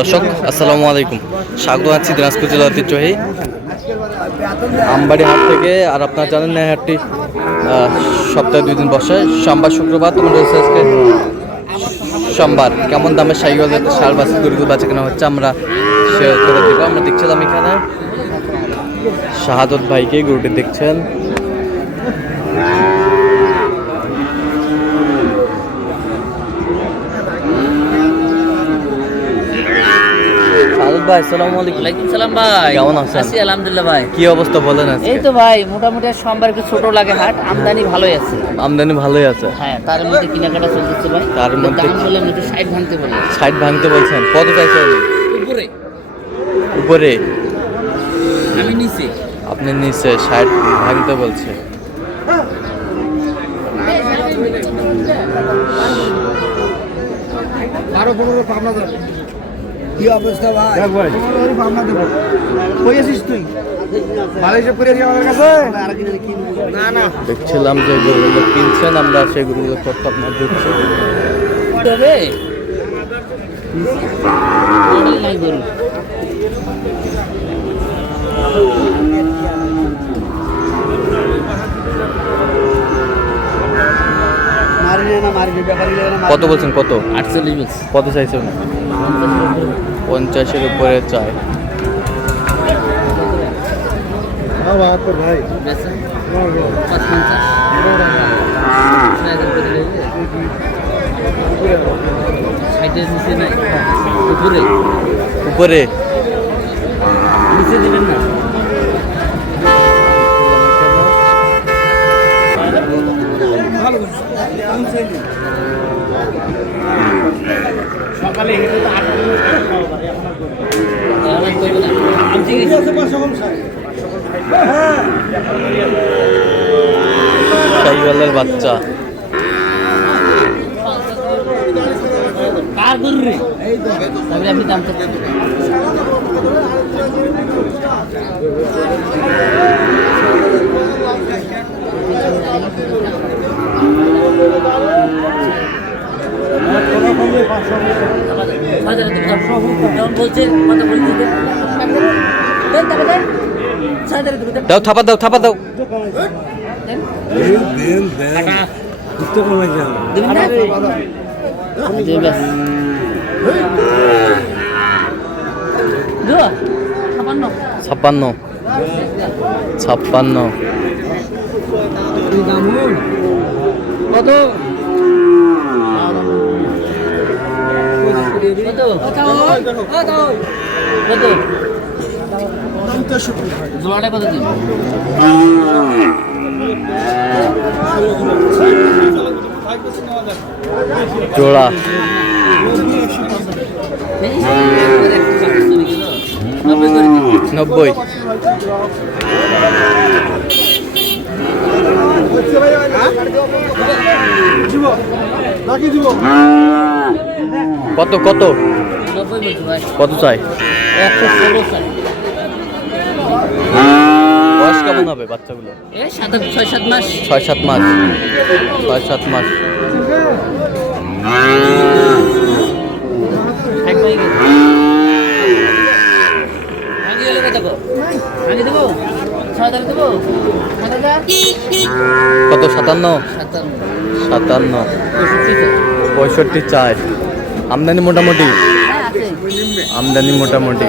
দর্শক আসসালামু আলাইকুম, স্বাগত আছি দিনাজপুর জেলার ঐতিহ্যবাহী আমবাড়ি হাট থেকে। আর আপনারা জানেন না, হাটটি সপ্তাহে 2 দিন বসে, সোমবার শুক্রবার। তোমার রয়েছে আজকে সোমবার। কেমন দামে সাইকেল সার বাসি গরুগুলো বাঁচে কেনা হচ্ছে আমরা সে করে দেবো। আমরা দেখছিলাম এখানে শাহাদত ভাইকে, গরুটি দেখছেন। ভাই আসসালামু আলাইকুম। ওয়ালাইকুম সালাম ভাই, কেমন আছেন? আছি আলহামদুলিল্লাহ ভাই। কি অবস্থা বলেন আজকে? এই তো ভাই মোটামুটি সোমবার একটু ছোট লাগে হাট, আমদানি ভালোই আছে। আমদানি ভালোই আছে, হ্যাঁ, তার মধ্যে কেনাকাটা চলতেছে ভাই। তার মধ্যে দাম বললাম একটু 60 ভাঙতে বলে। 60 ভাঙতে বলছেন? কত চাইছেন? উপরে উপরে, আমি নিচে। আপনি নিচে 60 ভাঙতে বলছে। কি অবস্থা ভাই? পাবনা দেবো। কই আছিস তুই? মালয়েশিয়া করে দিয়ে আমার কাছে? না না, দেখছিলাম যে গরুগুলো কিনছেন, আমরা সেই গরুগুলো কত আপনার দিচ্ছি। তবে মডেল নাই গরু। কত বলছেন? কত? 48 বলছি। কত চাইছেন? 50-এর উপরে চাই। ভাই বেচা 55 60 নিচে নাই। উপরে উপরে নিচে দিবেন না। সকালে হেঁটে তো 8 শাহিওয়ালের বাচ্চা। কার গরু রে? তবে আমি দাম তো দাও, থাপা দাও, থাপা দাও। ছাপ্পান্ন 56 কত? কত? জোড়াটা কত দিন? জোড়া 90। কত কত 90 বলছি ভাই। কত চাই? 116 চাই। বয়স কেমন হবে বাচ্চাগুলো? 6-7 মাস। 6-7 মাস। 6-7 মাস। কত? 57? 65 চাই। আমদানি মোটামুটি? আমদানি মোটামুটি।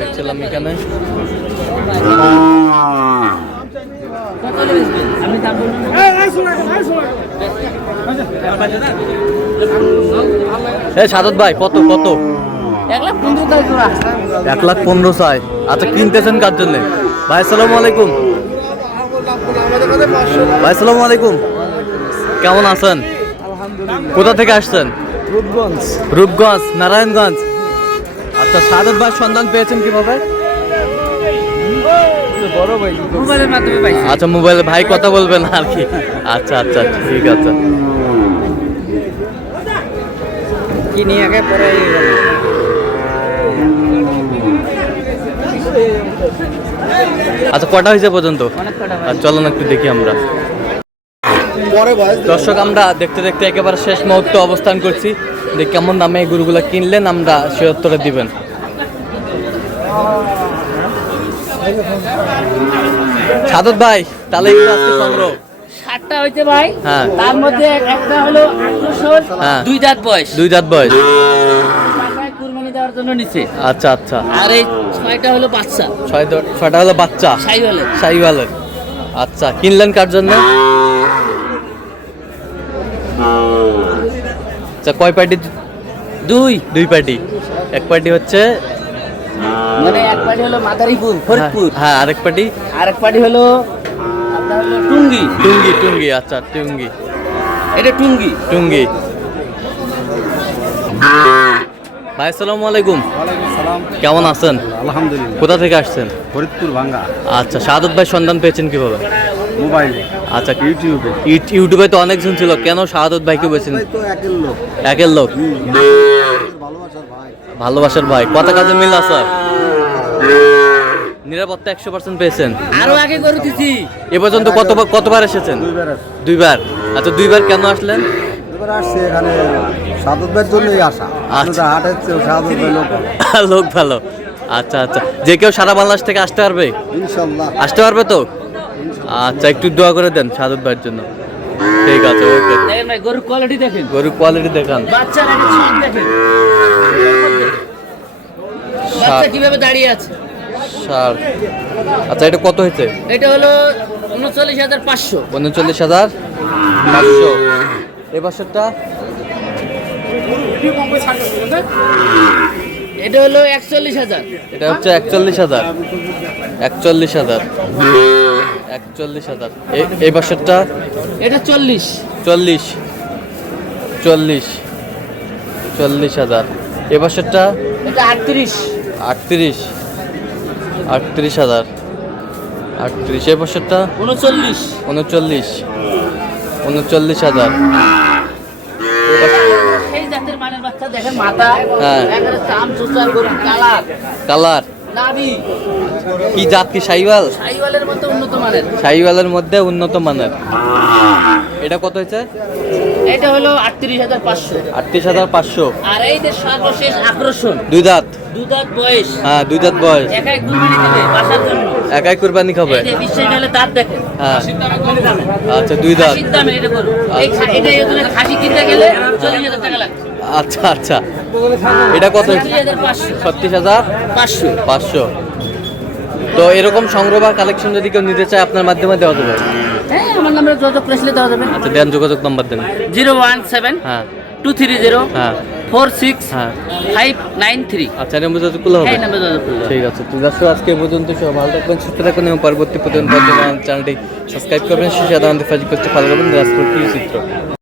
দেখছিলাম এখানে সাদত ভাই, কত কত? 1,15,000 চাই। আচ্ছা, কিনতেছেন কার জন্য ভাই? আসসালামু আলাইকুম ভাই। আসসালামু আলাইকুম, কেমন আছেন? কোথা থেকে আসছেন? রূপগঞ্জ, নারায়ণগঞ্জ। আচ্ছা, সাদত ভাই সন্ধান পেয়েছেন কিভাবে? বড় ভাই মোবাইলের মাধ্যমে পাইছি। আচ্ছা, মোবাইলে ভাই কথা বলবেন আর কি। আচ্ছা আচ্ছা, ঠিক আছে। কিনে আগে পরে আচ্ছা, কটা হয়েছে পর্যন্ত? অনেক কটা আর চলুন একটু দেখি আমরা। পরে বয়স দর্শক, আমরা দেখতে দেখতে একেবারে শেষ মুহূর্তে অবস্থান করছি। যে কেমন দামে এই গরুগুলো কিনলেন আমরা সে উত্তরে দিবেন। সাদত ভাই, তাহলে এগুলো আজকে সংগ্রহ। 7টা হইতে ভাই, হ্যাঁ। তার মধ্যে একটা হলো আকর্ষণ, হ্যাঁ। 2 দাঁত বয়স, 2 দাঁত বয়স। বাসায় কুরবানি দেওয়ার জন্য নিচে। আচ্ছা আচ্ছা। আর এই 6টা হলো বাচ্চা, 6টা হলো বাচ্চা শাহিওয়ালের। শাহিওয়ালের। আচ্ছা, কিনলেন কার জন্য? আচ্ছা, কয় পার্টি? 2 পার্টি। এক পার্টি হচ্ছে মানে এক পার্টি হলো মাদারীপুর ফরিদপুর, হ্যাঁ, আরেক পার্টি আরেক পার্টি হলো আপনার হলো টুঙ্গি। টুঙ্গি। আচ্ছা, টুঙ্গি। এটা টুঙ্গি। ভাই, আসসালামু আলাইকুম। ওয়ালাইকুম সালাম। কেমন আছেন? আলহামদুলিল্লাহ। কোথা থেকে আসছেন? ফরিদপুর ভাঙ্গা। আচ্ছা, সাদত ভাই সন্ধান পেয়েছেন কিভাবে? মোবাইলে, আচ্ছা, ইউটিউবে। ইউটিউবে তো অনেকজন ছিল, কেন শাহাদত ভাইকে বেছেন? তো একের লোক, একের লোক, ভালোবাসার ভাই। ভালোবাসার ভাই। কত কাজে মিল আছে? নিরাপত্তা 100% পেয়েছেন। আরো আগে করে দিছি। এ পর্যন্ত কতবার এসেছেন? 2 বার আছে। 2 বার। আচ্ছা, 2 বার কেন আসলেন? 2 বার আসছে এখানে সাদত ভাইয়ের জন্যই আসা। আচ্ছা। হাট হচ্ছে সাদত ভাই লোক। লোক ভালো। আচ্ছা আচ্ছা, যে কেউ সারা বাংলাদেশ থেকে আসতে পারবে? ইনশাল্লাহ। আসতে পারবে তো? আচ্ছা, একটু দোয়া করে দেন সাদত ভাইয়ের জন্য। ঠিক আছে, ওকে। দেখেন ভাই, গরুর কোয়ালিটি দেখেন, গরুর কোয়ালিটি দেখান। বাচ্চার আগে সব দেখেন, বাচ্চা কিভাবে দাঁড়িয়ে আছে। সার। আচ্ছা, এটা কত হয়েছে? এটা হলো 39,500। 39,500। এই বছরটা এটা হলো 41,000। এটা হচ্ছে 41,000। 41,000। 41,000। এই বছরটা এটা 40। 40,000। এই বছরটা এটা 38। 38,000। 38। এই বছরটা 39। 39,000। এই জাতের মানের বাচ্চা দেখেন, মাথা হ্যাঁ। একেবারে চাম চুচার গরুর কালার, কালার নাভি কি জাত? কি শাহিওয়াল? শাহিওয়ালের মতো উন্নত মানের। শাহিওয়ালের মধ্যে উন্নত মানের। এটা কত হয়েছে? এটা হলো 38,500। 38,500। আর এই যে সর্বশেষ আকর্ষণ, 2 দাঁত। 2 দাঁত বয়স, হ্যাঁ, 2 দাঁত বয়স। একাই কুরবানি দিবে বাসার জন্য। একাই কুরবানি খাবে। এই যে বিশ্বাস হলে দাঁত দেখেন। হ্যাঁ। খাসির দামে কম দামে। আচ্ছা, 2 দাঁত। খাসির দামে এটা করুন। এই এটা এই জন্য খাসি কিনতে গেলে 40,000 টাকা লাগবে। আচ্ছা আচ্ছা। এটা কত? 36,500। 36,500। তো এরকম সংগ্রহ বা কালেকশন যদি কেউ নিতে চায় আপনার মাধ্যমে দেওয়া যাবে? হ্যাঁ, আমার নাম্বারে যোগাযোগ করলে দেওয়া যাবে। আচ্ছা, দেন, যোগাযোগ নাম্বার দেন। 017 হ্যাঁ 230 হ্যাঁ 46 593। আচ্ছা, এই নাম্বার যোগাযোগ করলে হবে? এই নাম্বারে যোগাযোগ করলে। ঠিক আছে। তো দর্শক, আজকে এই পর্যন্ত সব ভালো থাকবেন, সুস্থ থাকবেন এবং পরবর্তী প্রতিদিন চ্যানেলটি সাবস্ক্রাইব করবেন। শেষে আমাদের ফেসবুক পেজটি ফলো করবেন। রাজপুর চিত্র।